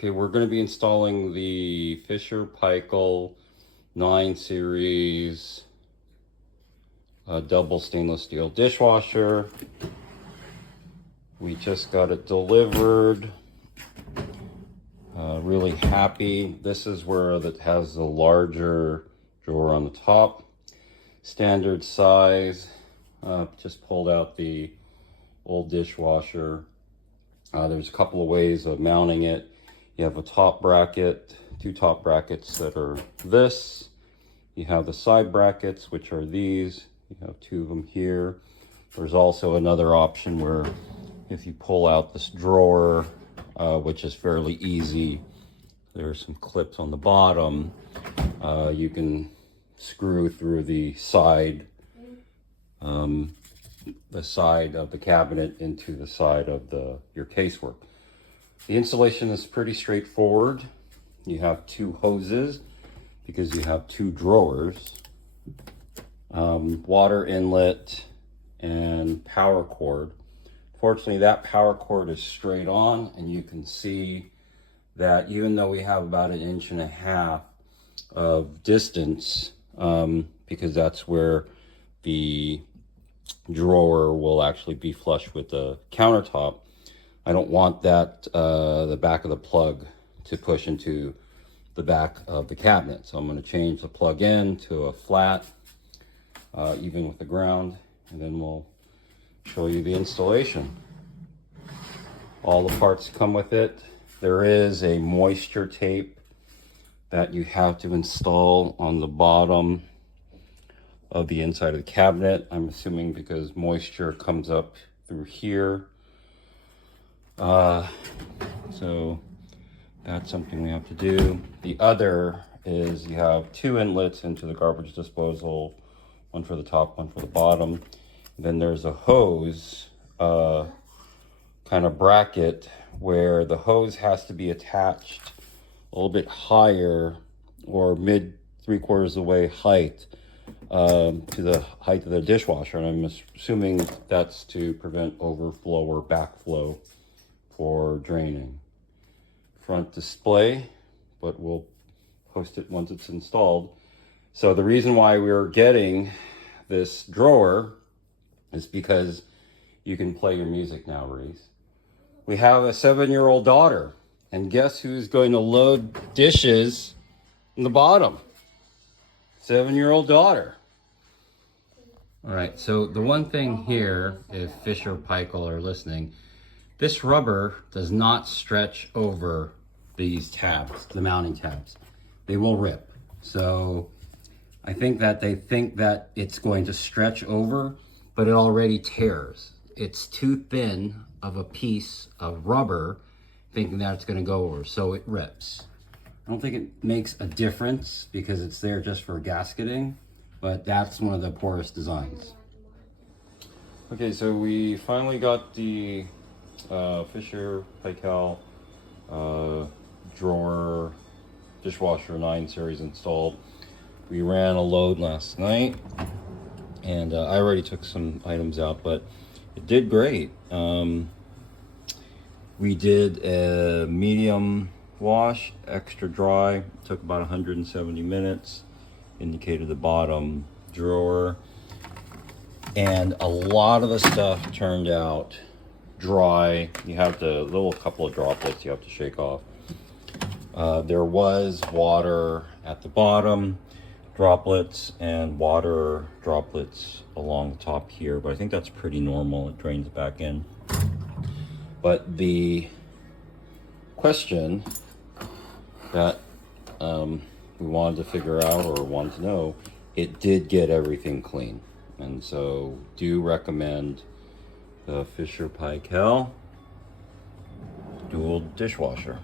Okay, we're going to be installing the Fisher Paykel 9 series double stainless steel dishwasher. We just got it delivered. Really happy. This is where it has the larger drawer on the top. Standard size. Just pulled out the old dishwasher. There's a couple of ways of mounting it. You have a top bracket, two top brackets that are this. You have the side brackets, which are these. You have two of them here. There's also another option where if you pull out this drawer, which is fairly easy, there's some clips on the bottom. You can screw through the side of the cabinet into the side of your casework. The installation is pretty straightforward. You have two hoses because you have two drawers, water inlet and power cord. Fortunately, that power cord is straight on, and you can see that even though we have about 1.5 inches of distance, because that's where the drawer will actually be flush with the countertop, I don't want that the back of the plug to push into the back of the cabinet. So I'm going to change the plug in to a flat, even with the ground, and then we'll show you the installation. All the parts come with it. There is a moisture tape that you have to install on the bottom of the inside of the cabinet. I'm assuming because moisture comes up through here. So that's something we have to do. The other is you have two inlets into the garbage disposal, one for the top, one for the bottom. Then there's a hose kind of bracket where the hose has to be attached a little bit higher, or mid 3/4 of the way height, to the height of the dishwasher. And I'm assuming that's to prevent overflow or backflow for draining. Front display, but we'll post it once it's installed. So the reason why we're getting this drawer is because you can play your music now, Reese. We have a 7-year-old daughter, and guess who's going to load dishes in the bottom? 7-year-old daughter. All right, so the one thing here, if Fisher Paykel are listening, this rubber does not stretch over these tabs, the mounting tabs. They will rip. So I think that they think that it's going to stretch over, but it already tears. It's too thin of a piece of rubber, thinking that it's going to go over, so it rips. I don't think it makes a difference because it's there just for gasketing, but that's one of the poorest designs. Okay, so we finally got the Fisher Paykel drawer dishwasher 9 series installed. We ran a load last night, and I already took some items out, but it did great. We did a medium wash, extra dry, took about 170 minutes, indicated the bottom drawer, and a lot of the stuff turned out dry. You have the little couple of droplets you have to shake off. There was water at the bottom, droplets, and water droplets along the top here, but I think that's pretty normal. It drains back in. But the question that we wanted to figure out, or wanted to know, it did get everything clean. And so do recommend the Fisher Paykel dual dishwasher.